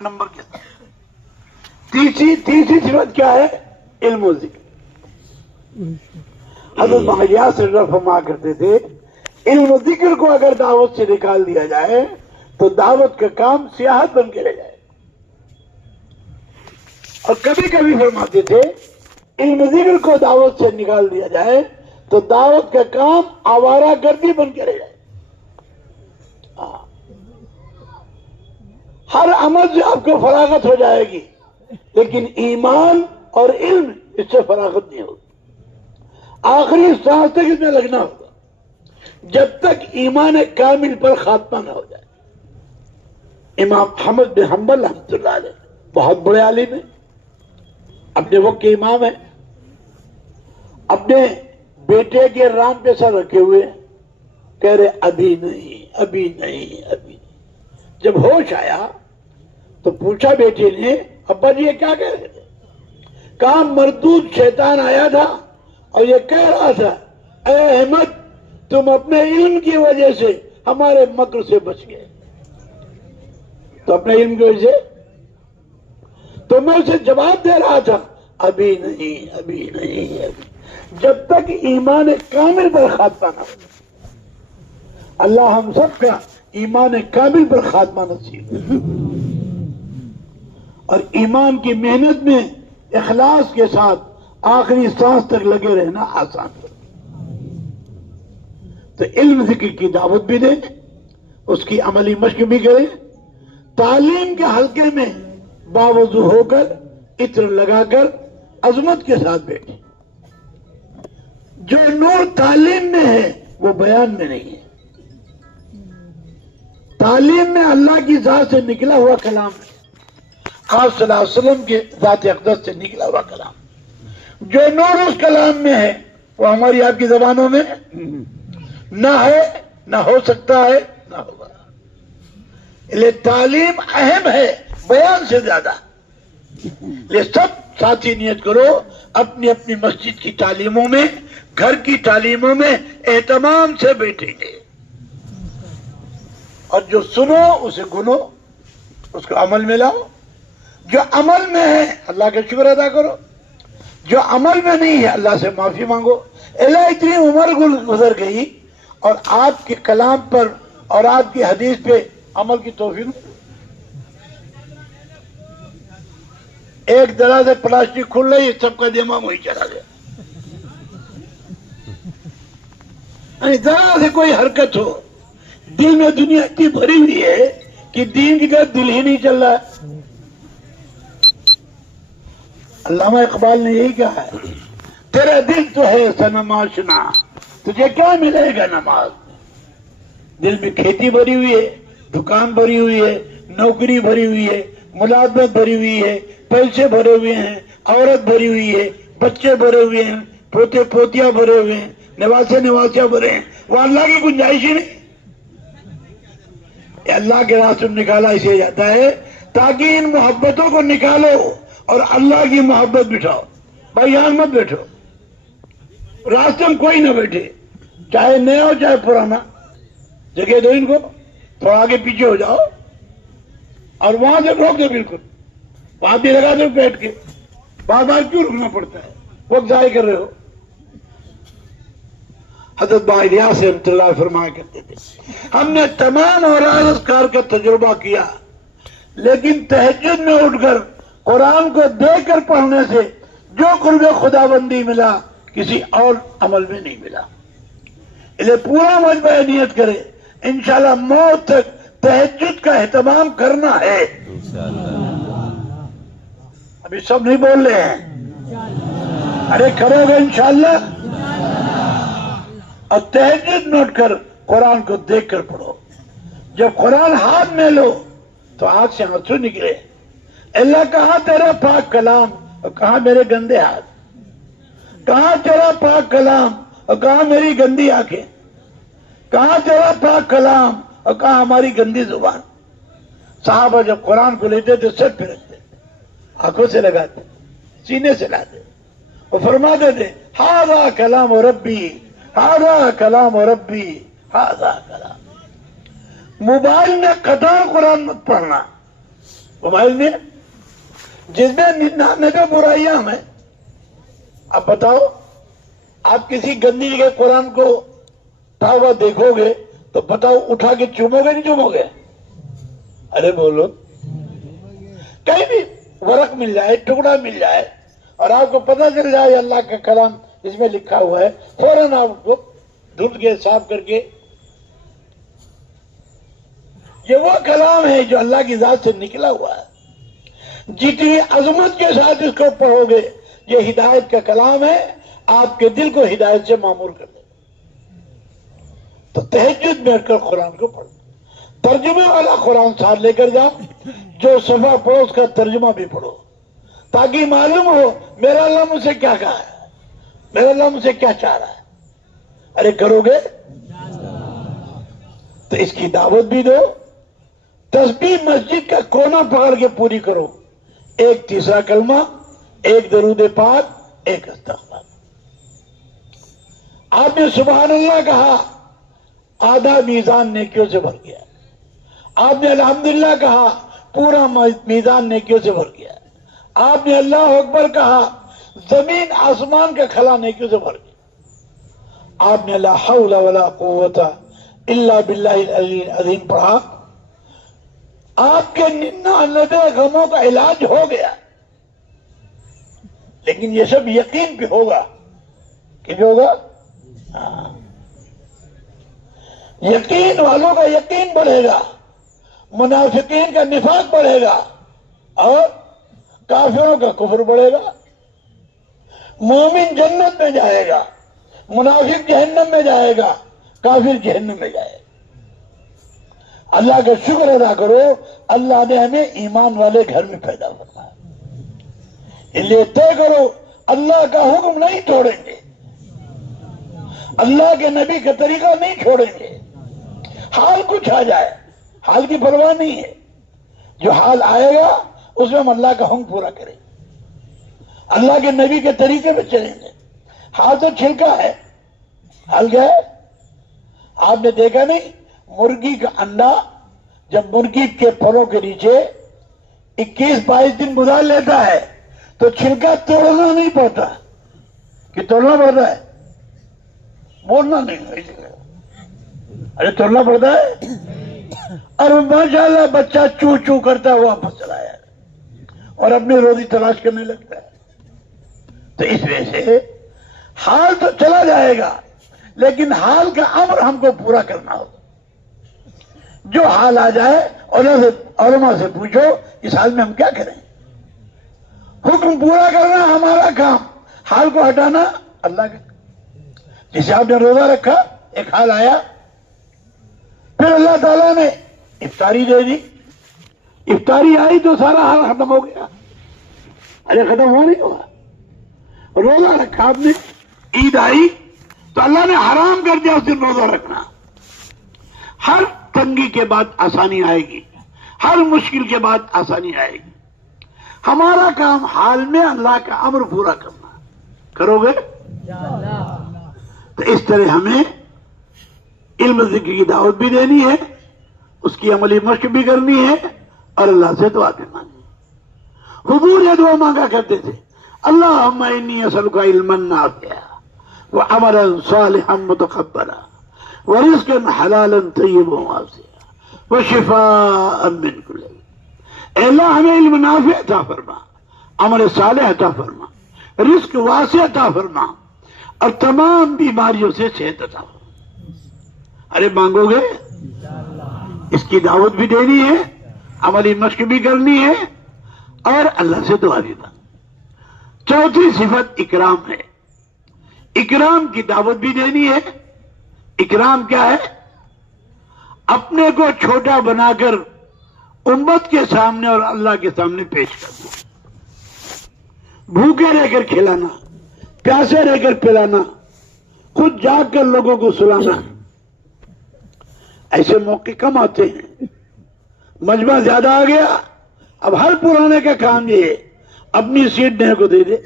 Number کے ساتھ تیسری صفت کیا ہے؟ علم و ذکر. حضرت محمد سے فرما کرتے تھے علم و ذکر کو اگر دعوت سے نکال دیا جائے تو دعوت کا کام سیاحت بن کے رہ جائے. اور کبھی کبھی فرماتے تھے علم و ذکر کو دعوت سے نکال دیا جائے تو دعوت کا کام آوارہ گردی بن کے رہ جائے. ہر عمل سے آپ کو فراغت ہو جائے گی لیکن ایمان اور علم اس سے فراغت نہیں ہوگی. آخری سانس تک اس میں لگنا ہوگا جب تک ایمان کامل پر خاتمہ نہ ہو جائے. امام احمد بن حنبل رحمۃ اللہ علیہ بہت بڑے عالم ہیں، اپنے وقت کے امام ہیں، اپنے بیٹے کے ران پہ سر رکھے ہوئے ہیں، کہہ رہے ابھی نہیں ابھی نہیں ابھی نہیں. جب ہوش آیا تو پوچھا بیٹے نے ابا جی یہ کیا کہہ رہے تھے؟ کہا مردود شیطان آیا تھا اور یہ کہہ رہا تھا اے احمد تم اپنے علم کی وجہ سے ہمارے مکر سے بچ گئے. تو اپنے علم کی وجہ سے تو میں اسے جواب دے رہا تھا ابھی نہیں ابھی نہیں ابھی، جب تک ایمان کامل پر خاتمہ نہ ہو. اللہ ہم سب کا ایمان کامل پر خاتمہ نصیب اور ایمان کی محنت میں اخلاص کے ساتھ آخری سانس تک لگے رہنا آسان ہو. تو علم ذکر کی دعوت بھی دیں، اس کی عملی مشق بھی کریں، تعلیم کے حلقے میں باوضو ہو کر عطر لگا کر عظمت کے ساتھ بیٹھے. جو نور تعلیم میں ہے وہ بیان میں نہیں ہے. تعلیم میں اللہ کی ذات سے نکلا ہوا کلام ہے، آپ صلی اللہ علیہ وسلم کے ذات اقدس سے نکلا ہوا کلام. جو نور اس کلام میں ہے وہ ہماری آپ کی زبانوں میں نہ ہے، نہ ہو سکتا ہے، نہ ہوگا. یہ تعلیم اہم ہے بیان سے زیادہ. یہ سب ساتھی نیت کرو اپنی اپنی مسجد کی تعلیموں میں، گھر کی تعلیموں میں اہتمام سے بیٹھیں گے اور جو سنو اسے گنو، اس کو عمل میں لاؤ. جو عمل میں ہے اللہ کا شکر ادا کرو، جو عمل میں نہیں ہے اللہ سے معافی مانگو. اللہ اتنی عمر گزر گئی اور آپ کے کلام پر اور آپ کی حدیث پہ عمل کی توفیق. ایک طرح سے پلاسٹک کھل رہی، سب کا دماغ وہی چلا گیا. ذرا سے کوئی حرکت ہو، دل میں دنیا اتنی بھری ہوئی ہے کہ دین کی طرف دل ہی نہیں چل رہا ہے. علامہ اقبال نے یہی کہا ہے تیرا دل تو ہے صنم آشنا، تجھے کیا ملے گا نماز. دل میں کھیتی بھری ہوئی ہے، دکان بھری ہوئی ہے، نوکری بھری ہوئی ہے، ملازمت بھری ہوئی ہے، پیسے بھرے ہوئے ہیں، عورت بھری ہوئی ہے، بچے بھرے ہوئے ہیں، پوتے پوتیاں بھرے ہوئے ہیں، نواسے نواسیاں بھرے ہیں. وہ اللہ کی گنجائش ہی نہیں. اللہ کے راستے میں نکالا اسے جاتا ہے تاکہ ان محبتوں کو نکالو اور اللہ کی محبت بٹھاؤ. بھائی یہاں مت بیٹھو، راستے میں کوئی نہ بیٹھے، چاہے نیا ہو چاہے پرانا. جگہ دو ان کو، تھوڑا آگے پیچھے ہو جاؤ اور وہاں سے روک دو. بالکل وہاں بھی لگا دو بیٹھ کے. بار بار کیوں رکنا پڑتا ہے؟ وقت ضائع کر رہے ہو. حضرت باعث رحمۃ اللہ فرمایا کرتے تھے ہم نے تمام اوراد اذکار کا تجربہ کیا لیکن تہجد میں اٹھ کر قرآن کو دیکھ کر پڑھنے سے جو قرب خدا بندی ملا کسی اور عمل میں نہیں ملا. اسے پورا مجمع نیت کرے انشاءاللہ موت تک تہجد کا اہتمام کرنا ہے. ابھی سب نہیں بول رہے ہیں، ارے کرو گے انشاءاللہ. اور تہجد میں اٹھ کر قرآن کو دیکھ کر پڑھو. جب قرآن ہاتھ میں لو تو آنکھ سے آنسو نکلے. اللہ کہاں تیرا پاک کلام اور کہاں میرے گندے ہاتھ، کہاں تیرا پاک کلام اور کہاں میری گندی آنکھیں، کہاں تیرا پاک کلام اور کہاں ہماری گندی زبان. صحابہ جب قرآن کو لیتے تو سر پہ رکھتے، آنکھوں سے لگاتے، سینے سے لاتے اور فرماتے تھے ھذا کلام ربی ھذا کلام ربی ھذا کلام. موبائل میں قطع قرآن مت پڑھنا، موبائل میں جس میں 99 برائیاں ہیں. اب بتاؤ آپ کسی گندی جگہ قرآن کو اٹھا ہوا دیکھو گے تو بتاؤ اٹھا کے چومو گے نہیں چومو گے؟ ارے بولو. کہیں بھی ورق مل جائے ٹکڑا مل جائے اور آپ کو پتہ چل جائے اللہ کا کلام اس میں لکھا ہوا ہے فوراً آپ کو دھل کے صاف کر کے. یہ وہ کلام ہے جو اللہ کی ذات سے نکلا ہوا ہے. جتنی عظمت کے ساتھ اس کو پڑھو گے یہ ہدایت کا کلام ہے آپ کے دل کو ہدایت سے معمور کر دے. تو تہجد میں کر قرآن کو پڑھو. ترجمے والا قرآن ساتھ لے کر جاؤ جو صفحہ پڑھو اس کا ترجمہ بھی پڑھو تاکہ معلوم ہو میرا اللہ مجھ سے کیا کہا ہے میرا اللہ مجھ سے کیا چاہ رہا ہے. ارے کرو گے تو اس کی دعوت بھی دو. تسبیح مسجد کا کونا پکڑ کے پوری کرو. ایک تیسرا کلمہ ایک درود پاک ایک استغفار. آپ نے سبحان اللہ کہا آدھا میزان نیکیوں سے بھر گیا. آپ نے الحمدللہ کہا پورا میزان نیکیوں سے بھر گیا. آپ نے اللہ اکبر کہا زمین آسمان کا کھلا نیکیوں سے بھر گیا. آپ نے لا حول ولا قوت الا باللہ العلی العظیم پڑھا آپ کے 99 غموں کا علاج ہو گیا. لیکن یہ سب یقین پہ ہوگا کہ جو ہوگا یقین والوں کا یقین بڑھے گا منافقین کا نفاق بڑھے گا اور کافروں کا کفر بڑھے گا. مومن جنت میں جائے گا منافق جہنم میں جائے گا کافر جہنم میں جائے گا. اللہ کا شکر ادا کرو اللہ نے ہمیں ایمان والے گھر میں پیدا کرنا ہے. اس لیے طے کرو اللہ کا حکم نہیں چھوڑیں گے اللہ کے نبی کا طریقہ نہیں چھوڑیں گے. حال کچھ آ جائے حال کی پرواہ نہیں ہے. جو حال آئے گا اس میں ہم اللہ کا حکم پورا کریں گے اللہ کے نبی کے طریقے پہ چلیں گے. حال تو چھلکا ہے. حال کیا ہے؟ آپ نے دیکھا نہیں مرغی کا انڈا جب مرغی کے پروں کے نیچے 21-22 دن گزار لیتا ہے تو چھلکا توڑنا نہیں پڑتا کہ توڑنا پڑتا ہے بولنا نہیں. ارے توڑنا پڑتا ہے اور ماشاءاللہ بچہ چو چو کرتا ہے واپس چلا جائے اور اپنی روزی تلاش کرنے لگتا ہے. تو اس وجہ سے حال تو چلا جائے گا لیکن حال کا امر ہم کو پورا کرنا ہوگا. جو حال آ جائے علماء سے پوچھو اس حال میں ہم کیا کریں. حکم پورا کرنا ہمارا کام حال کو ہٹانا اللہ کا. جسے آپ نے روزہ رکھا ایک حال آیا پھر اللہ تعالیٰ نے افطاری دے دی. افطاری آئی تو سارا حال ختم ہو گیا. ارے ختم ہو نہیں ہوا. روزہ رکھا آپ نے عید آئی تو اللہ نے حرام کر دیا اس دن روزہ رکھنا. ہر تنگی کے بعد آسانی آئے گی ہر مشکل کے بعد آسانی آئے گی. ہمارا کام حال میں اللہ کا امر پورا کرنا. کرو گے تو اس طرح ہمیں علم ذکر کی دعوت بھی دینی ہے اس کی عملی مشق بھی کرنی ہے اور اللہ سے دعا بھی مانگنی ہے. حضور یہ دعا مانگا کرتے تھے اللہم انی اسألک علما نافعا وعملا صالحا متقبلا ورزقا حلالا طیبا واسعا وشفاء من کل داء. اے اللہ ہمیں علم نافع عطا فرما عمل صالح عطا فرما رزق واسع عطا فرما اور تمام بیماریوں سے صحت عطا فرما. ارے مانگو گے اس کی دعوت بھی دینی ہے عملی مشق بھی کرنی ہے اور اللہ سے دعا بھی مانگنی. چوتھی صفت اکرام ہے. اکرام کی دعوت بھی دینی ہے. اکرام کیا ہے؟ اپنے کو چھوٹا بنا کر امت کے سامنے اور اللہ کے سامنے پیش کرنا. بھوکے رہ کر کھلانا پیاسے رہ کر پلانا خود جاگ کر لوگوں کو سلانا. ایسے موقع کم آتے ہیں. مجمع زیادہ آ گیا اب ہر پرانے کا کام یہ ہے اپنی سیٹ نئے کو دے دے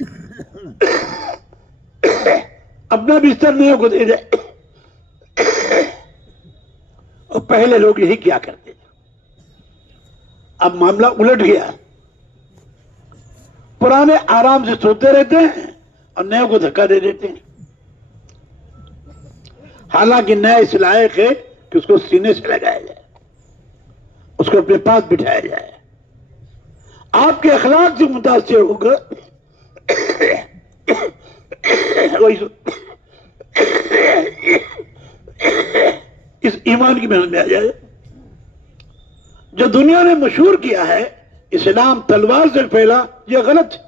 اپنا بستر نئے کو دے دے. اور پہلے لوگ یہی کیا کرتے تھے. اب معاملہ الٹ گیا، پرانے آرام سے سوتے رہتے ہیں اور نئے کو دھکا دے دیتے ہیں، حالانکہ نیا اس لائق ہے کہ اس کو سینے سے لگایا جائے، اس کو اپنے پاس بٹھایا جائے، آپ کے اخلاق سے متاثر ہو کر اس ایمان کی محنت میں آ جائے۔ جو دنیا نے مشہور کیا ہے اسلام تلوار سے پھیلا، یہ غلط ہے،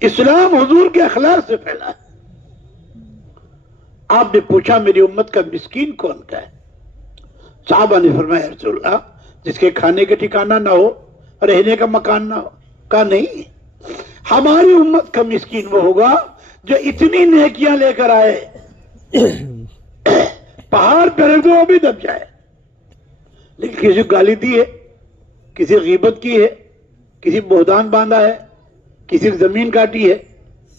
اسلام حضور کے اخلاق سے پھیلا ہے۔ آپ نے پوچھا میری امت کا مسکین کون کا ہے؟ صحابہ نے فرمایا رسول اللہ جس کے کھانے کا ٹھکانہ نہ ہو، رہنے کا مکان نہ ہو۔ کہا نہیں، ہماری امت کا مسکین وہ ہوگا جو اتنی نیکیاں لے کر آئے پہاڑ پہ رکھ دو وہ بھی دب جائے، لیکن کسی کو گالی دی ہے، کسی غیبت کی ہے، کسی بہتان باندھا ہے، کسی زمین کاٹی ہے،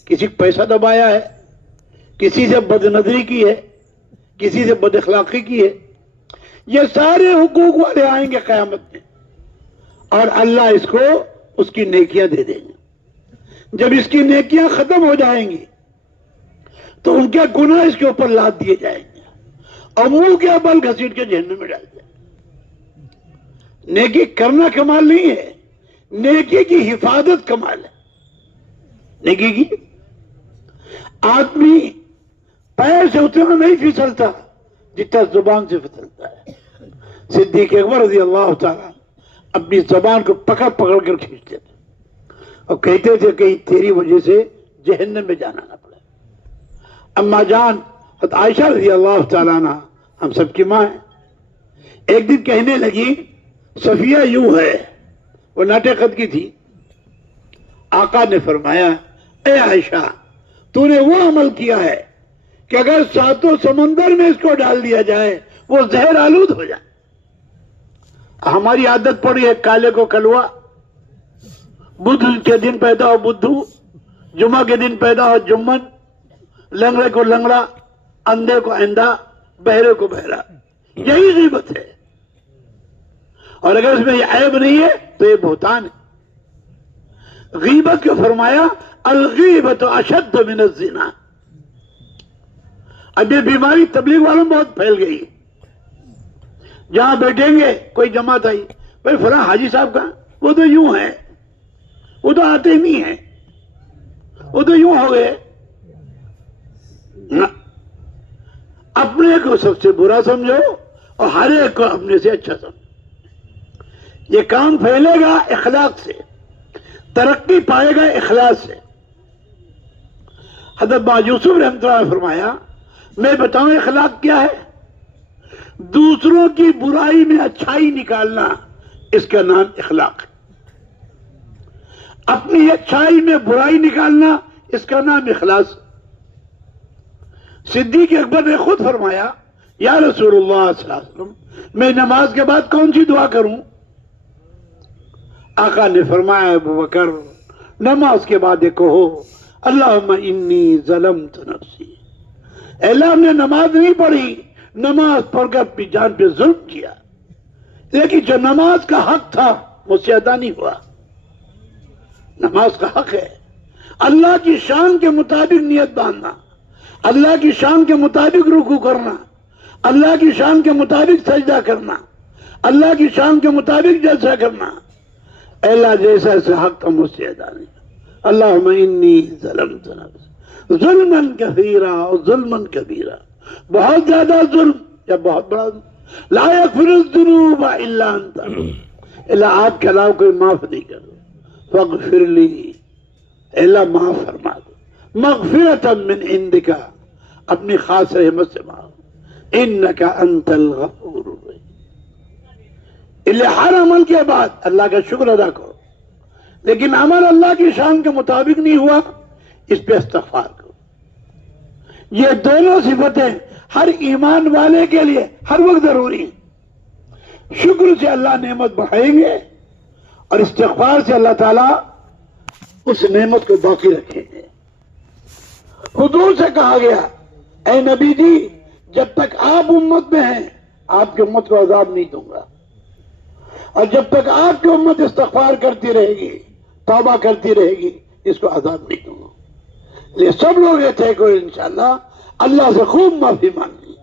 کسی کو پیسہ دبایا ہے، کسی سے بد نظری کی ہے، کسی سے بد اخلاقی کی ہے، یہ سارے حقوق والے آئیں گے قیامت میں اور اللہ اس کو اس کی نیکیاں دے دیں گے۔ جب اس کی نیکیاں ختم ہو جائیں گی تو ان کے گناہ اس کے اوپر لاد دیے جائیں گے اور منہ کے بل گھسیٹ کے جہنم میں ڈال دیں گے۔ نیکی کرنا کمال نہیں ہے، نیکی کی حفاظت کمال ہے۔ نیکی کی آدمی پیر سے اتنا نہیں پھسلتا جتنا زبان سے پھسلتا ہے۔ صدیق اکبر رضی اللہ تعالیٰ اپنی زبان کو پکڑ پکڑ کر کھینچتے تھے اور کہتے تھے کہیں تیری وجہ سے جہنم میں جانا نہ پڑے۔ اما جان حضرت عائشہ رضی اللہ تعالیٰ عنہ ہم سب کی ماں ہے، ایک دن کہنے لگی صفیہ یوں ہے، وہ ناٹے قد کی تھی۔ آقا نے فرمایا اے عائشہ تو نے وہ عمل کیا ہے کہ اگر ساتوں سمندر میں اس کو ڈال دیا جائے وہ زہر آلود ہو جائے۔ ہماری عادت پڑی ہے کالے کو کلوا، بدھ کے دن پیدا ہو بدھو، جمعہ کے دن پیدا ہو جمن، لنگڑے کو لنگڑا، اندھے کو اندھا، بہرے کو بہرا، یہی غیبت ہے۔ اور اگر اس میں یہ عیب نہیں ہے تو یہ بہتان ہے۔ غیبت کو فرمایا الغیبت اشد من الزنا۔ اب یہ بیماری تبلیغ والوں میں بہت پھیل گئی، جہاں بیٹھیں گے کوئی جماعت آئی، بھائی فلاں حاجی صاحب کہاں؟ وہ تو یوں ہیں، وہ تو آتے نہیں ہیں، وہ تو یوں ہو گئے۔ اپنے کو سب سے برا سمجھو اور ہر ایک کو اپنے سے اچھا سمجھو۔ یہ کام پھیلے گا اخلاق سے، ترقی پائے گا اخلاص سے۔ حضرت یوسف رحمۃ اللہ نے فرمایا میں بتاؤں اخلاق کیا ہے؟ دوسروں کی برائی میں اچھائی نکالنا، اس کا نام اخلاق ہے۔ اپنی اچھائی میں برائی نکالنا، اس کا نام اخلاص۔ صدیق اکبر نے خود فرمایا یا رسول اللہ صلی اللہ علیہ وسلم میں نماز کے بعد کون سی دعا کروں؟ آقا نے فرمایا ابو بکر نماز کے بعد کہو اللہم انی ظلمت نفسی، اے اللہ ہم نے نماز نہیں پڑھی، نماز پڑھ کر اپنی جان پہ ظلم کیا، لیکن جو نماز کا حق تھا مجھ سے ادا نہیں ہوا۔ نماز کا حق ہے، اللہ کی شان کے مطابق نیت باندھنا، اللہ کی شان کے مطابق رکوع کرنا، اللہ کی شان کے مطابق سجدہ کرنا، اللہ کی شان کے مطابق جلسہ کرنا۔ اے اللہ جیسا ایسا حق تھا مجھ سے ادا نہیں۔ اللہم انی ظلمت نفسی ظلما کثیرا اور ظلما کبیرا، بہت زیادہ ظلم یا بہت بڑا ظلم۔ لا یغفر الذنوب الا انت، اللہ آپ کے علاوہ کوئی معاف نہیں کر۔ فاغفر لی، اللہ معاف فرما دو، مغفرۃ من عندک، اپنی خاص رحمت سے معاف، انک انت الغفور الرحیم۔ اللہ ہر عمل کے بعد اللہ کا شکر ادا کرو، لیکن عمل اللہ کی شان کے مطابق نہیں ہوا اس پہ استغفار کرو۔ یہ دونوں صفتیں ہر ایمان والے کے لیے ہر وقت ضروری ہیں۔ شکر سے اللہ نعمت بڑھائیں گے اور استغفار سے اللہ تعالیٰ اس نعمت کو باقی رکھیں گے۔ حضور سے کہا گیا اے نبی جی جب تک آپ امت میں ہیں آپ کی امت کو عذاب نہیں دوں گا، اور جب تک آپ کی امت استغفار کرتی رہے گی، توبہ کرتی رہے گی، اس کو عذاب نہیں دوں گا۔ یہ سب لوگ یہ طے کرو انشاءاللہ اللہ سے خوب معافی مانگی،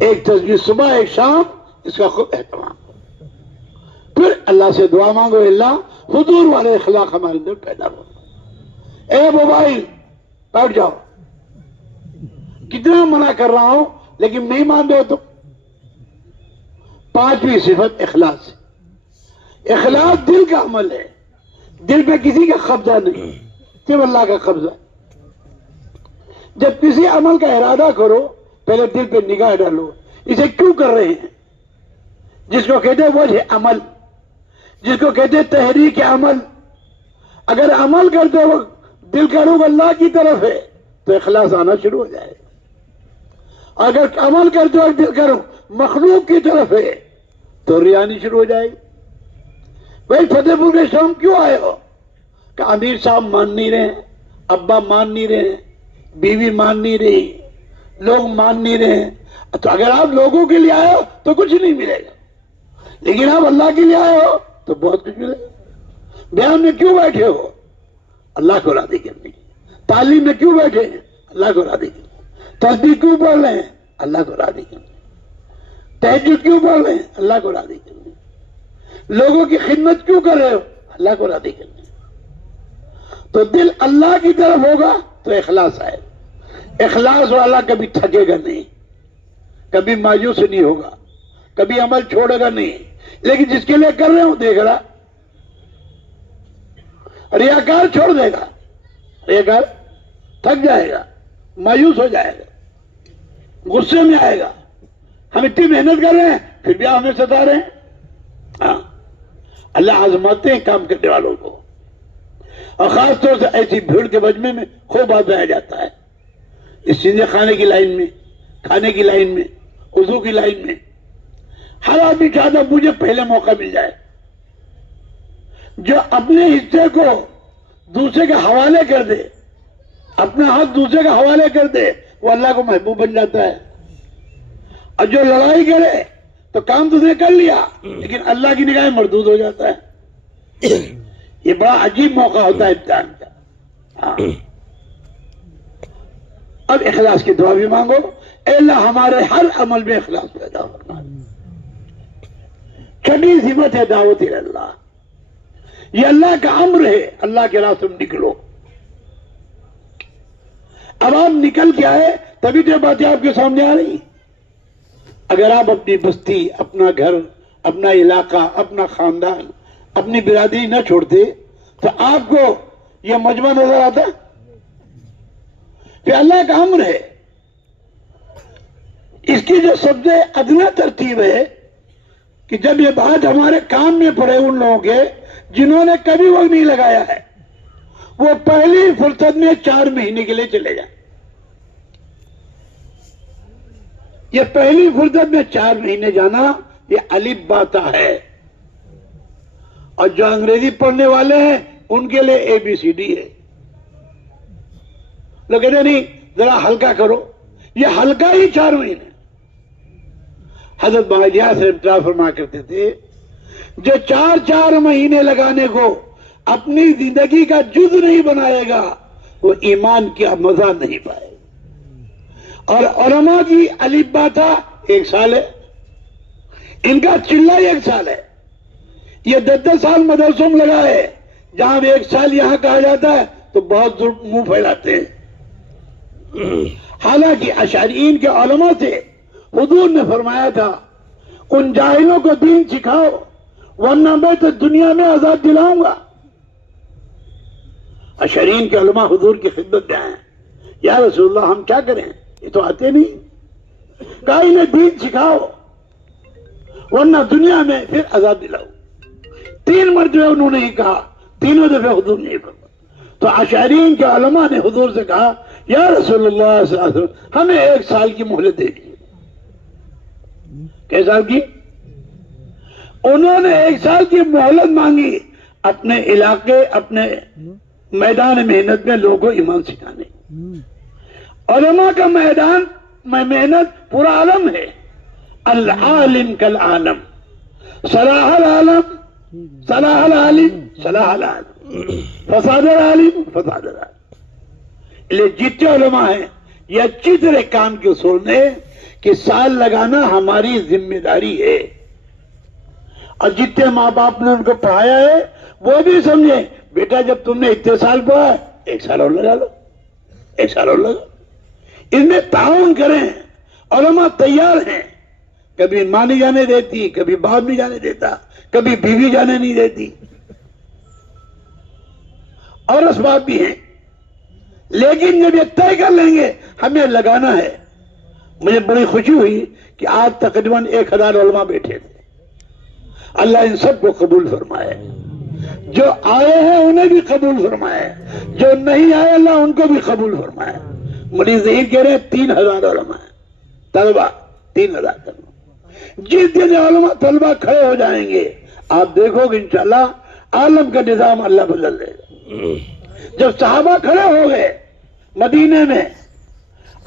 ایک تسبیح صبح ایک شام، اس کا خوب اہتمام کرو، پھر اللہ سے دعا مانگو اللہ حضور والے اخلاق ہمارے اندر پیدا ہو۔ اے موبائل بیٹھ جاؤ، کتنا منع کر رہا ہوں لیکن نہیں مان دو تو۔ پانچویں صفت اخلاص ہے۔ اخلاص دل کا عمل ہے، دل پہ کسی کا قبضہ نہیں، صرف اللہ کا قبضہ۔ جب کسی عمل کا ارادہ کرو پہلے دل پہ نگاہ ڈالو، اسے کیوں کر رہے ہیں، جس کو کہتے ہیں وجہ عمل، جس کو کہتے ہیں تحریک عمل۔ اگر عمل کرتے وقت دل کا رخ اللہ کی طرف ہے تو اخلاص آنا شروع ہو جائے گا، اگر عمل کرتے وقت دل کا رخ مخلوق کی طرف ہے تو ریانی شروع ہو جائے گی۔ بھائی فتح پور کے شام کیوں آئے ہو؟ کہ امیر صاحب مان نہیں رہے ہیں، ابا مان نہیں رہے ہیں، بیوی مان نہیں رہی، لوگ مان نہیں رہے ہیں۔ تو اگر آپ لوگوں کے لیے آئے ہو تو کچھ نہیں ملے گا، لیکن آپ اللہ کے لیے آئے ہو تو بہت کچھ ملے گا۔ بیان میں کیوں بیٹھے ہو؟ اللہ کو راضی کرنے کی۔ تعلیم میں کیوں بیٹھے ہیں؟ اللہ کو راضی کرنے کی۔ تسبیح کیوں پڑھ رہے ہیں؟ اللہ کو راضی کرنے کی۔ تہجد کیوں پڑھ رہے ہیں؟ اللہ کو راضی کرنے کی۔ لوگوں کی خدمت کیوں کر رہے ہو؟ اللہ کو راضی کرنے کی۔ تو دل اللہ کی طرف ہوگا تو اخلاص آئے گا۔ اخلاص والا کبھی تھکے گا نہیں، کبھی مایوس نہیں ہوگا، کبھی عمل چھوڑے گا نہیں، لیکن جس کے لیے کر رہے ہوں دیکھ رہا، ریاکار چھوڑ دے گا، ریاکار تھک جائے گا، مایوس ہو جائے گا، غصے میں آئے گا۔ ہم اتنی محنت کر رہے ہیں پھر بھی ہمیں ستا رہے ہیں۔ ہاں، اللہ آزماتے ہیں کام کرنے والوں کو، اور خاص طور سے ایسی بھیڑ کے مجمع میں خوب آزمایا جاتا ہے۔ اس چیزیں کھانے کی لائن میں، کھانے کی لائن میں، وضو کی لائن میں، ہر آدمی چاہتا مجھے پہلے موقع مل جائے۔ جو اپنے حصے کو دوسرے کے حوالے کر دے، اپنا حق دوسرے کے حوالے کر دے، وہ اللہ کو محبوب بن جاتا ہے۔ اور جو لڑائی کرے تو کام تو نے کر لیا لیکن اللہ کی نگاہ مردود ہو جاتا ہے۔ یہ بڑا عجیب موقع ہوتا ہے امتحان کا۔ ہاں، اب اخلاص کی دعا بھی مانگو، اے اللہ ہمارے ہر عمل میں اخلاص پیدا فرما۔ چھٹی صفت ہے دعوت اللہ، یہ اللہ کا امر ہے، اللہ کے راستے میں نکلو۔ اب آپ نکل کے آئے تبھی تو یہ باتیں آپ کے سامنے آ رہی۔ اگر آپ اپنی بستی، اپنا گھر، اپنا علاقہ، اپنا خاندان، اپنی برادری نہ چھوڑتے تو آپ کو یہ مجمع نظر آتا؟ کہ اللہ کا امر ہے۔ اس کی جو سب سے ادنا ترتیب ہے کہ جب یہ بات ہمارے کام میں پڑے ان لوگوں کے جنہوں نے کبھی وقت نہیں لگایا ہے، وہ پہلی فرصت میں 4 مہینے کے لیے چلے جائیں۔ یہ پہلی فرصت میں 4 مہینے جانا یہ الف باتا ہے، اور جو انگریزی پڑھنے والے ہیں ان کے لیے ABCD ہے۔ لوگ کہتے نہیں ذرا ہلکا کرو، یہ ہلکا ہی 4 مہینے۔ حضرت بالیاس رحمۃ اللہ فرما کرتے تھے جو 4 مہینے لگانے کو اپنی زندگی کا جز نہیں بنائے گا وہ ایمان کا مزہ نہیں پائے گا۔ اور علماء کی الف باتا 1 سال ہے، ان کا چلہ 1 سال ہے۔ یہ 10 سال مدرسوں میں لگا ہے، جہاں 1 سال یہاں کہا جاتا ہے تو بہت منہ پھیلاتے ہیں۔ حالانکہ اشعریین کے علماء سے حضور نے فرمایا تھا ان جاہلوں کو دین سکھاؤ ورنہ میں تو دنیا میں عذاب دلاؤں گا۔ اشعریین کے علماء حضور کی خدمت میں آئے ہیں، یا رسول اللہ ہم کیا کریں، یہ تو آتے نہیں، کہا انہیں دین سکھاؤ ورنہ دنیا میں پھر عذاب دلاؤ۔ 3 مرتبہ انہوں نے ہی کہا، تینوں دفعہ حضور نے فرمایا۔ تو اشعریین کے علماء نے حضور سے کہا یا رسول اللہ صلی اللہ علیہ وسلم ہمیں 1 سال کی مہلت دے دیجیے۔ کئی سال کی؟ انہوں نے 1 سال کی مہلت مانگی اپنے علاقے، اپنے میدان محنت میں لوگوں کو ایمان سکھانے۔ علماء کا محنت پورا عالم ہے، العالم کالعالم، صلاح العالم صلاح العالم صلاح العالم، فساد العالم فساد العالم. لیے جتنے علماء ہیں یہ اچھی طرح کام کے اصول نے کہ سال لگانا ہماری ذمہ داری ہے، اور جتنے ماں باپ نے ان کو پڑھایا ہے وہ بھی سمجھے بیٹا جب تم نے اتنے سال پڑھا ایک سال اور لگا لو، ایک سال اور لگا. ان میں تعاون کریں. علماء تیار ہیں، کبھی ماں نہیں جانے دیتی، کبھی باپ نہیں جانے دیتا، کبھی بیوی جانے نہیں دیتی، اور اسباب بھی ہیں. لیکن جب یہ طے کر لیں گے ہمیں لگانا ہے. مجھے بڑی خوشی ہوئی کہ آج تقریباً 1000 علماء بیٹھے تھے. اللہ ان سب کو قبول فرمائے. جو آئے ہیں انہیں بھی قبول فرمائے، جو نہیں آئے اللہ ان کو بھی قبول فرمائے. مریض ظہیر کہہ رہے ہیں 3000 علماء ہیں، طلبہ 3000 طلبہ. جس دن علماء طلبہ کھڑے ہو جائیں گے آپ دیکھو گے انشاءاللہ عالم کا نظام اللہ بدل دے گا. جب صحابہ کھڑے ہو گئے مدینے میں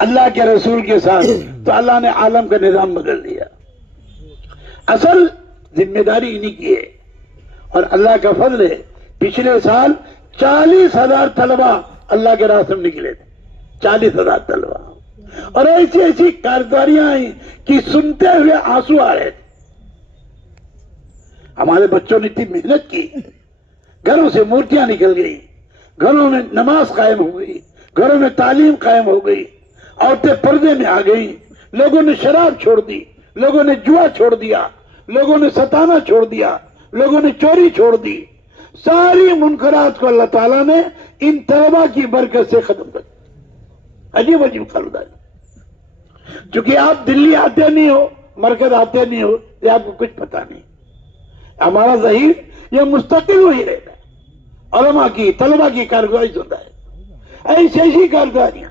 اللہ کے رسول کے ساتھ تو اللہ نے عالم کا نظام بدل دیا. اصل ذمہ داری انہی کی ہے، اور اللہ کا فضل ہے پچھلے سال 40,000 طلبہ اللہ کے راستے میں نکلے تھے. 40,000 طلبہ، اور ایسی ایسی کارگزاریاں آئیں کہ سنتے ہوئے آنسو آ رہے تھے. ہمارے بچوں نے اتنی محنت کی، گھروں سے مورتیاں نکل گئی، گھروں میں نماز قائم ہو گئی، گھروں میں تعلیم قائم ہو گئی، عورتیں پردے میں آ گئیں، لوگوں نے شراب چھوڑ دی، لوگوں نے جوا چھوڑ دیا، لوگوں نے ستانا چھوڑ دیا، لوگوں نے چوری چھوڑ دی. ساری منکرات کو اللہ تعالیٰ نے ان طلبہ کی برکت سے ختم کر دیا. عجیب عجیب خاندان. چونکہ آپ دلی آتے نہیں ہو، مرکز آتے نہیں ہو، یہ آپ کو کچھ پتا نہیں. ہمارا ظہیر یہ مستقل وہی رہتا ہے، علماء کی طلبہ کی کارگزاری سنتا ہے. ایسی ایسی کارگزاریاں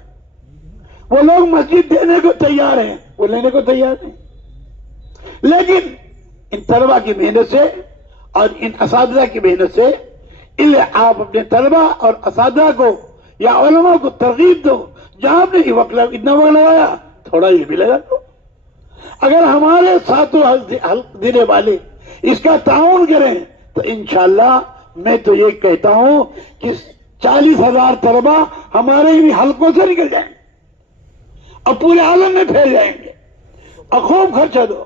وہ لوگ مسجد دینے کو تیار ہیں، وہ لینے کو تیار نہیں. لیکن ان طلبہ کی محنت سے اور ان اساتذہ کی محنت سے آپ اپنے طلبہ اور اساتذہ کو یا علماء کو ترغیب دو. جہاں آپ نے اتنا وقت لگایا تھوڑا یہ بھی لگا دو. اگر ہمارے ساتھوں حلق دینے والے اس کا تعاون کریں تو انشاءاللہ میں تو یہ کہتا ہوں کہ 40,000 طلبہ ہمارے ہی حلقوں سے نکل جائیں گے اور پورے عالم میں پھیل جائیں گے. اور خوب خرچہ دو.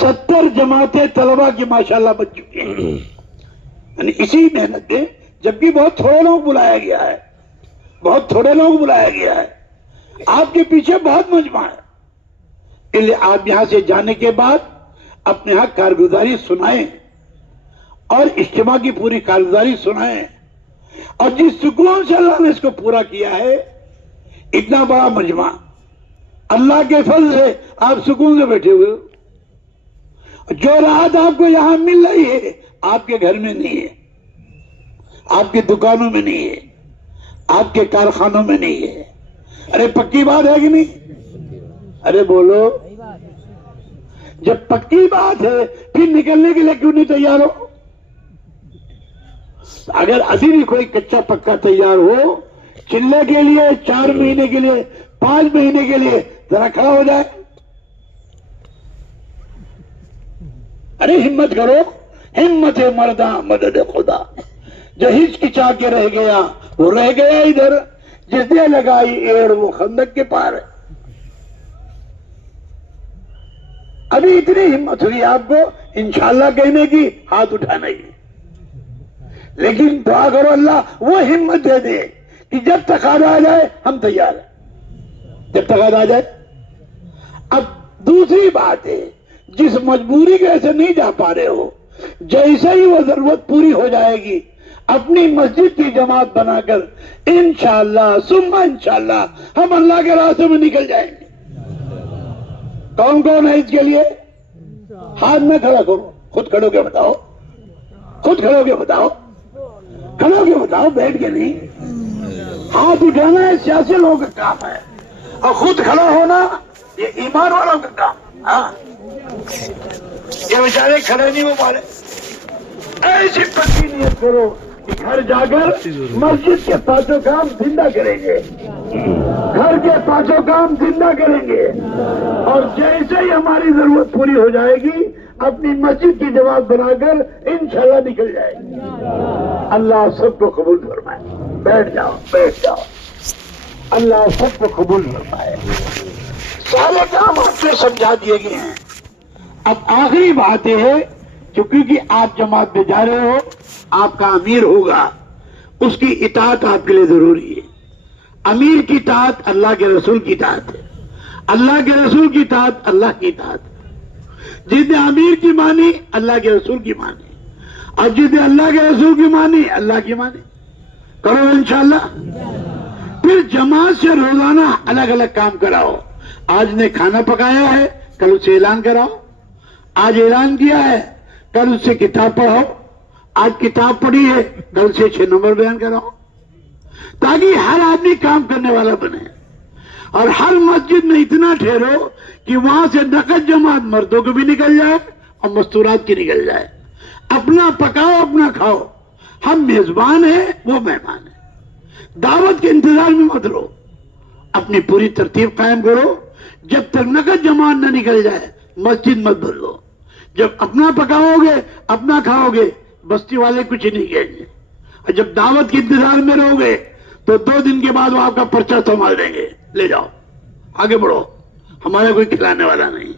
70 جماعتیں طلبہ کی ماشاءاللہ بن چکی ہیں. یعنی اسی محنت میں، جبکہ بہت تھوڑے لوگ بلایا گیا ہے، بہت تھوڑے لوگ بلایا گیا ہے. آپ کے پیچھے بہت مجمع ہے. اس لیے آپ یہاں سے جانے کے بعد اپنے ہاں کارگزاری سنائیں اور اجتماع کی پوری کارگزاری سنائیں. اور جس سکون سے اللہ نے اس کو پورا کیا ہے، اتنا بڑا مجمع، اللہ کے فضل سے آپ سکون سے بیٹھے ہوئے ہو. جو راحت آپ کو یہاں مل رہی ہے آپ کے گھر میں نہیں ہے، آپ کی دکانوں میں نہیں ہے، آپ کے کارخانوں میں نہیں ہے. ارے پکی بات ہے کہ نہیں؟ ارے بولو. جب پکی بات ہے پھر نکلنے کے لیے کیوں نہیں تیار ہو؟ اگر ابھی بھی کوئی کچا پکا تیار ہو چلنے کے لیے 4 مہینے کے لیے 5 مہینے کے لیے ذرا کھڑا ہو جائے. ارے ہمت کرو. ہمت مرداں مدد خدا. جو ہچکچا کے رہ گیا وہ رہ گیا ادھر، جس نے لگائی ایڑ وہ خندق کے پار ہے. ابھی اتنی ہمت ہوئی آپ کو انشاءاللہ کہنے کی، ہاتھ اٹھانا ہی. لیکن دعا کرو اللہ وہ ہمت دے دے کہ جب تقاضا آ جائے ہم تیار ہیں. جب تقاضا آ جائے. اب دوسری بات ہے، جس مجبوری کے ایسے نہیں جا پا رہے ہو، جیسے ہی وہ ضرورت پوری ہو جائے گی اپنی مسجد کی جماعت بنا کر انشاءاللہ ثم انشاءاللہ ہم اللہ کے راستے میں نکل جائیں گے. کون کون ہے اس کے لیے؟ ہاتھ میں کھڑا کرو. خود کھڑو کے بتاؤ، خود کھڑو کے بتاؤ، کھڑو کے بتاؤ، بیٹھ کے نہیں. ہاتھ اٹھانا ہے سیاسی لوگوں کا کام ہے، اور خود کھڑا ہونا یہ ایمان والوں کا کام. ہاں یہ بیچارے کھڑے نہیں ہو پا رہے. ایسی پکی نیت کرو گھر جا کر مسجد کے پانچوں کام زندہ کریں گے، گھر کے پانچوں کام زندہ کریں گے، اور جیسے ہی ہماری ضرورت پوری ہو جائے گی اپنی مسجد کی جماعت بنا کر انشاءاللہ نکل جائے گی۔ اللہ سب کو قبول فرمائے۔ بیٹھ جاؤ بیٹھ جاؤ، اللہ سب کو قبول فرمائے۔ سارے کام آپ سے سمجھا دیے گئے ہیں۔ اب آخری بات یہ ہے کہ آپ جماعت میں جا رہے ہو، آپ کا امیر ہوگا، اس کی اطاعت آپ کے لیے ضروری ہے۔ امیر کی اطاعت اللہ کے رسول کی اطاعت ہے، اللہ کے رسول کی اطاعت اللہ کی اطاعت ہے۔ جس نے امیر کی مانی اللہ کے رسول کی مانی، اور جس نے اللہ کے رسول کی مانی اللہ کی مانی۔ کرو انشاءاللہ۔ پھر جماعت سے روزانہ الگ الگ کام کراؤ۔ آج نے کھانا پکایا ہے، کل اسے اعلان کراؤ۔ آج اعلان کیا ہے، کل اس سے کتاب پڑھاؤ۔ آج کتاب پڑھی ہے، کل سے 6 نمبر بیان کراؤ، تاکہ ہر آدمی کام کرنے والا بنے۔ اور ہر مسجد میں اتنا ٹھہرو کہ وہاں سے نقد جماعت مردوں کو بھی نکل جائے اور مستورات کی نکل جائے۔ اپنا پکاؤ اپنا کھاؤ، ہم میزبان ہیں وہ مہمان ہیں۔ دعوت کے انتظار میں مت رہو، اپنی پوری ترتیب قائم کرو۔ جب تک نقد جماعت نہ نکل جائے مسجد مت بدلو۔ جب اپنا پکاؤ گے اپنا کھاؤ گے بستی والے کچھ نہیں کہیں گے، اور جب دعوت کے انتظار میں رہو گے تو 2 دن کے بعد وہ آپ کا پرچہ سنبھال دیں گے، لے جاؤ آگے بڑھو، ہمارا کوئی کھلانے والا نہیں۔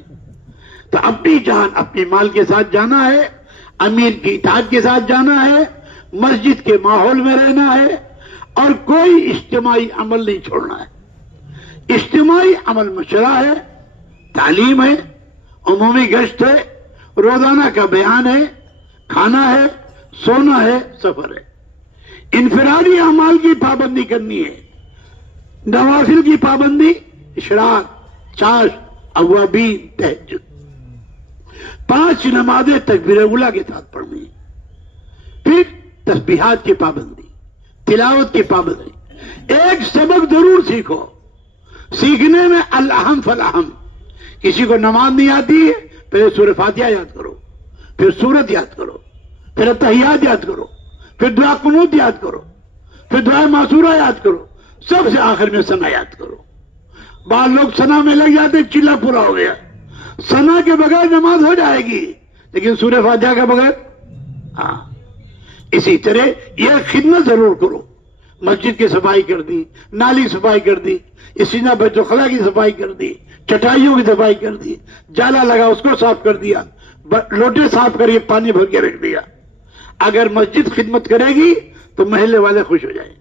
تو اپنی جان اپنی مال کے ساتھ جانا ہے، امیر کی اطاعت کے ساتھ جانا ہے، مسجد کے ماحول میں رہنا ہے، اور کوئی اجتماعی عمل نہیں چھوڑنا ہے۔ اجتماعی عمل مشورہ ہے، تعلیم ہے، عمومی گشت ہے، روزانہ کا بیان ہے، کھانا ہے، سونا ہے، سفر ہے۔ انفرادی اعمال کی پابندی کرنی ہے، نوافل کی پابندی، اشراق، چاش، اوابین، تہجد، 5 نمازیں تکبیر اولیٰ کے ساتھ پڑھنی۔ پھر تسبیحات کی پابندی، تلاوت کی پابندی۔ ایک سبق ضرور سیکھو، سیکھنے میں الاہم فالاہم۔ کسی کو نماز نہیں آتی ہے، پہلے سورہ فاتحہ یاد کرو، پھر سورت یاد کرو، پھر تحیات یاد کرو، پھر دعا قنوت یاد کرو، پھر دعا معصورہ یاد کرو، سب سے آخر میں ثنا یاد کرو۔ بعض لوگ ثنا میں لگ جاتے، چلا پورا ہو گیا۔ ثنا کے بغیر نماز ہو جائے گی، لیکن سورہ فاتحہ کے بغیر ہاں۔ اسی طرح یہ خدمت ضرور کرو، مسجد کی صفائی کر دی، نالی صفائی کر دی، سینہ بیت الخلا کی صفائی کر دی، چٹائیوں کی صفائی کر دی، جالا لگا اس کو صاف کر دیا، لوٹے صاف کر کے پانی بھر کے رکھ دیا۔ اگر مسجد خدمت کرے گی تو محلے والے خوش ہو جائیں۔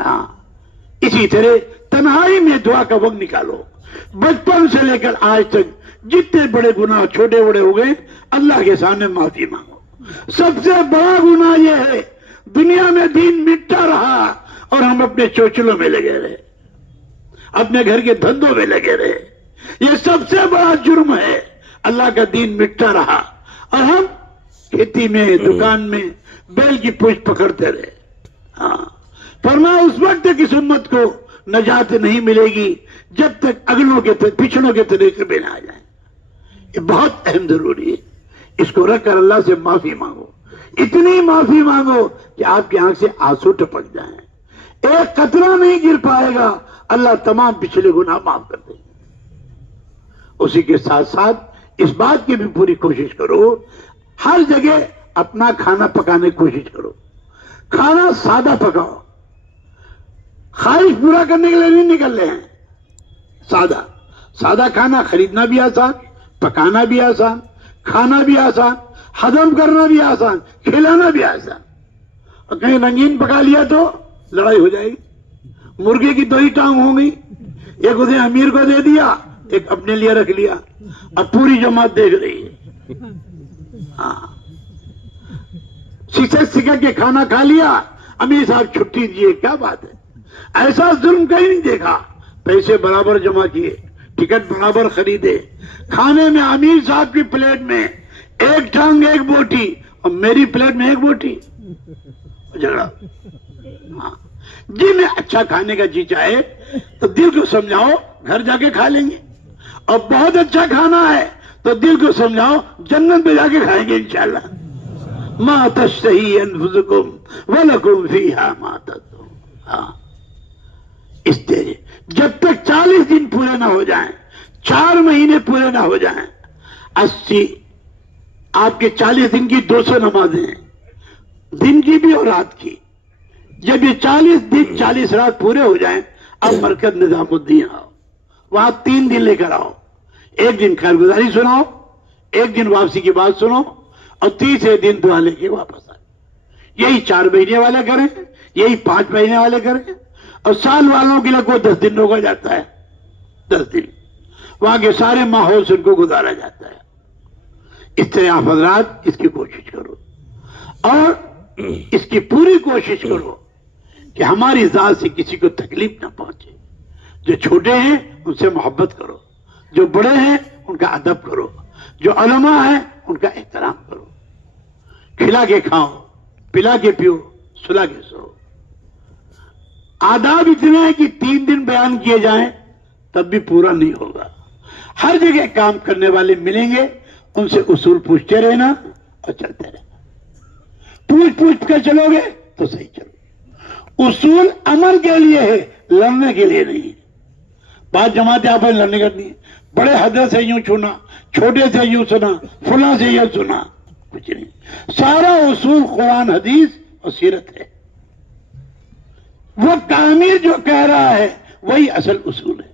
ہاں، اسی طرح تنہائی میں دعا کا وقت نکالو۔ بچپن سے لے کر آج تک جتنے بڑے گناہ چھوٹے بڑے ہو گئے اللہ کے سامنے معافی مانگو۔ سب سے بڑا گناہ یہ ہے دنیا میں دین مٹتا رہا اور ہم اپنے چوچلوں میں لگے رہے، اپنے گھر کے دھندوں میں لگے رہے۔ یہ سب سے بڑا جرم ہے، اللہ کا دین مٹتا رہا اور ہم کھیتی میں دکان میں بیل کی پوچھ پکڑتے رہے۔ ہاں، فرمایا اس وقت تک اس امت کو نجات نہیں ملے گی جب تک اگلوں کے پچھڑوں کے طریقے پہ نہ آ جائیں۔ یہ بہت اہم ضروری ہے، اس کو رکھ کر اللہ سے معافی مانگو، اتنی معافی مانگو کہ آپ کی آنکھ سے آنسو ٹپک جائیں۔ ایک قطرہ نہیں گر پائے گا، اللہ تمام پچھلے گناہ معاف کر دیں گے۔ اسی کے ساتھ ساتھ اس بات کی بھی پوری کوشش کرو، ہر جگہ اپنا کھانا پکانے کی کوشش کرو، کھانا سادہ پکاؤ۔ خواہش پورا کرنے کے لیے نہیں نکل رہے ہیں، سادہ سادہ کھانا خریدنا بھی آسان، پکانا بھی آسان، کھانا بھی آسان، ہضم کرنا بھی آسان، کھلانا بھی آسان۔ اور کہیں رنگین پکا لیا تو لڑائی ہو جائے گی، مرغے کی 2 ہی ٹانگ ہوں گی، ایک اسے امیر کو دے دیا، ایک اپنے لیے رکھ لیا، اب پوری جماعت دیکھ رہی ہے۔ ہاں، سکھ کے کھانا کھا لیا، امیر صاحب چھٹی دیے، کیا بات ہے؟ ایسا ظلم کہیں نہیں دیکھا۔ پیسے برابر جمع کیے، ٹکٹ برابر خریدے، کھانے میں امیر صاحب کی پلیٹ میں 1 ٹانگ 1 بوٹی اور میری پلیٹ میں 1 بوٹی، جھگڑا۔ ہاں، جی میں اچھا کھانے کا جی چاہے تو دل کو سمجھاؤ گھر جا کے کھا لیں گے، اور بہت اچھا کھانا ہے تو دل کو سمجھاؤ جنت میں جا کے کھائیں گے انشاءاللہ۔ ما تشتہی انفسکم وَلَكُمْ فِيهَا مَا تَدْعُونَ. ہاں اس طرح جب تک 40 دن پورے نہ ہو جائیں، 4 مہینے پورے نہ ہو جائیں، 80 آپ کے 40 دن کی 200 نمازیں ہیں، دن کی بھی اور رات کی. جب یہ 40 دن 40 رات پورے ہو جائیں، اب مرکز نظام الدین آؤ، وہاں 3 دن لے کر آؤ. 1 دن خیرگزاری سناؤ، 1 دن واپسی کی بات سنو، اور تیسرے دن دعا لے کے واپس آئے. یہی 4 مہینے والے کریں، یہی 5 مہینے والے کریں، اور سال والوں کے لیے کوئی 10 دن روکا جاتا ہے. 10 دن وہاں کے سارے ماحول سے ان کو گزارا جاتا ہے. اس طرح آپ حضرات اس کی کوشش کرو، اور اس کی پوری کوشش کرو کہ ہماری ذات سے کسی کو تکلیف نہ پہنچے. جو چھوٹے ہیں ان سے محبت کرو، جو بڑے ہیں ان کا ادب کرو، جو علماء ہیں ان کا احترام کرو. کھلا کے کھاؤ، پلا کے پیو، سلا کے سو. آداب اتنے ہیں کہ 3 دن بیان کیے جائیں تب بھی پورا نہیں ہوگا. ہر جگہ کام کرنے والے ملیں گے، ان سے اصول پوچھتے رہنا اور چلتے رہنا. پوچھ کر چلو گے تو صحیح چلو. اصول عمل کے لیے ہے، لڑنے کے لیے نہیں ہے. بات جماعتیں آپ لڑنے کرنی ہے. بڑے حضرت سے یوں چھونا، چھوٹے سے یوں سنا، فلاں سے یہ سنا، کچھ نہیں. سارا اصول قرآن حدیث اور سیرت ہے. وہ کامل جو کہہ رہا ہے وہی اصل اصول ہے.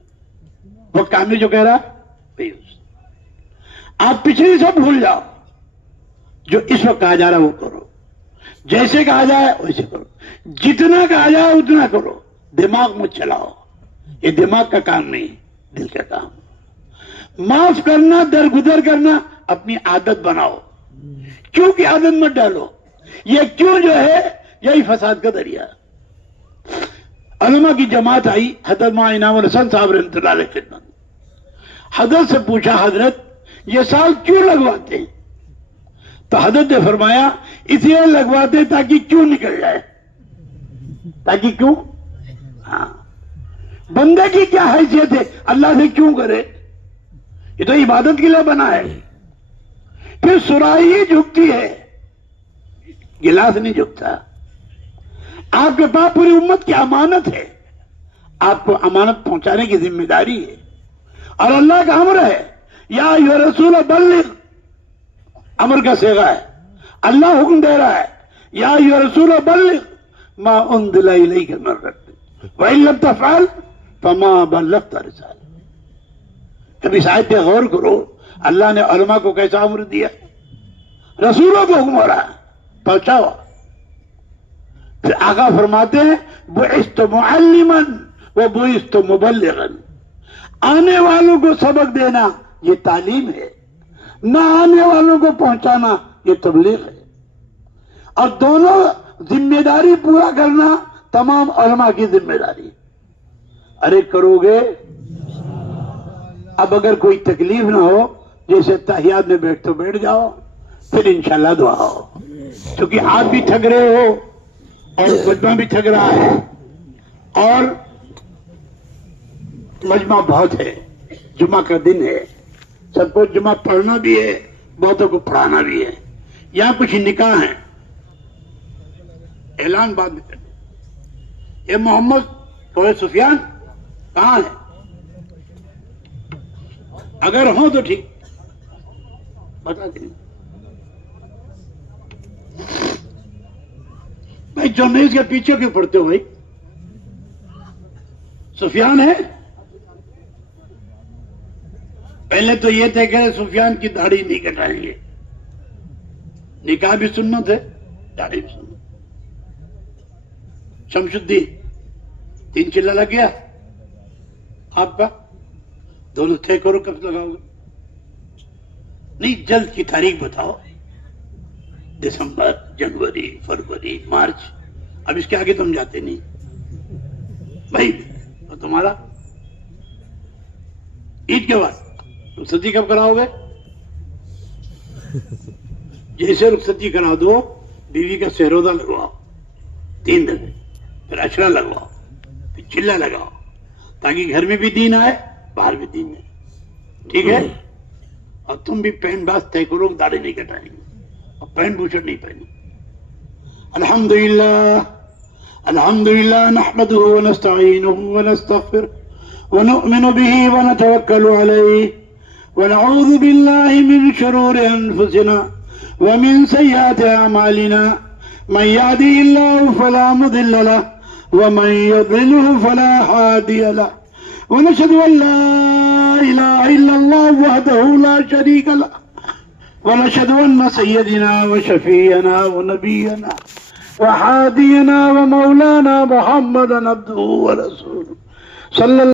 وہ کامل جو کہہ رہا ہے وہی اصول. آپ پچھلی سب بھول جاؤ، جو اس وقت کہا جا رہا وہ کرو، جیسے کہا جائے ویسے کرو، جتنا کہا جائے اتنا کرو. دماغ مت چلاؤ، یہ دماغ کا کام نہیں، دل کا کام. معاف کرنا، درگزر کرنا اپنی عادت بناؤ. کیوں کی عادت مت ڈالو. یہ کیوں جو ہے یہی فساد کا ذریعہ. علماء کی جماعت آئی، حضرت مولانا انعام الحسن صاحب رحمۃ اللہ علیہ خدمت. حضرت سے پوچھا، حضرت یہ سال کیوں لگواتے ہیں؟ تو حضرت نے فرمایا اس لیے لگواتے تاکہ کیوں نکل جائے. تاکہ کیوں؟ ہاں. بندے کی کیا حیثیت ہے اللہ سے کیوں کرے؟ یہ تو عبادت کے لیے بنا ہے. پھر سراہی جھکتی ہے، گلاس نہیں جھکتا. آپ کے پاس پوری امت کی امانت ہے، آپ کو امانت پہنچانے کی ذمہ داری ہے. اور اللہ کا امر ہے، یا ایھا رسول بلغ، امر کا صیغہ ہے. اللہ حکم دے رہا ہے، یا ایھا رسول بلغ ما انزل الیک من ربک وان لم تفعل فما بلغت رسالہ. کبھی آیت پہ غور کرو، اللہ نے علماء کو کیسا امر دیا. رسولوں کو حکم ہو رہا ہے پہنچاؤ. پھر آقا فرماتے ہیں بعثت معلما وبعثت مبلغا. آنے والوں کو سبق دینا یہ تعلیم ہے، نہ آنے والوں کو پہنچانا یہ تبلیغ ہے. اور دونوں ذمہ داری پورا کرنا تمام علماء کی ذمہ داری. ارے کرو گے. اب اگر کوئی تکلیف نہ ہو، جیسے تحیات میں بیٹھ تو بیٹھ جاؤ، پھر انشاءاللہ دعا ہو. کیونکہ آپ بھی تھک رہے ہو اور مجمع بھی تھک رہا ہے، اور مجمع بہت ہے، جمعہ کا دن ہے، سب کو جمعہ پڑھنا بھی ہے، بہتوں کو پڑھانا بھی ہے. یہاں کچھ نکاح ہیں، اعلان بعد میں کریں. یہ محمد فوج سفیان کہاں ہے؟ اگر ہوں تو ٹھیک بتا دیں. بھائی جرنیز کے پیچھے کیوں پڑتے ہو بھائی؟ سفیان ہے؟ پہلے تو یہ تھے کہ سفیان کی داڑھی نہیں کٹائیں گے. نکاح بھی سنت ہے، داڑھی بھی سنت. شمس الدین 3 چلہ لگ گیا آپ کا. دونوں طے کرو کب لگاؤ گے. نہیں، جلد کی تاریخ بتاؤ. دسمبر، جنوری، فروری، مارچ. اب اس کے آگے تم جاتے نہیں بھائی. اور تمہارا عید کے بعد رخصتی کب کراؤ گے؟ جیسے رخصتی کرا دو، بیوی کا سہروزہ لگواؤ 3 دن، پھر اشرا لگواؤ، پھر چلہ لگاؤ، تاکہ گھر میں بھی دین آئے، باہر بھی دین ہے. ٹھیک ہے؟ اور تم بھی پینٹ باز طے کرو، داڑھی نہیں کٹائیں گے اور پینٹ بوشٹ نہیں پہنی. الحمد لله نحمده ونستعينه ونستغفره ونؤمن به ونتوكل عليه ونعوذ بالله من شرور أنفسنا ومن سيئات أعمالنا من يهده الله فلا مضل له ومن يضلله فلا هادي له ونشهد أن لا إله إلا الله وحده لا شريك له ونشهد أن سيدنا وشفيعنا ونبينا وحادينا ومولانا محمدا عبده ورسوله صلى الله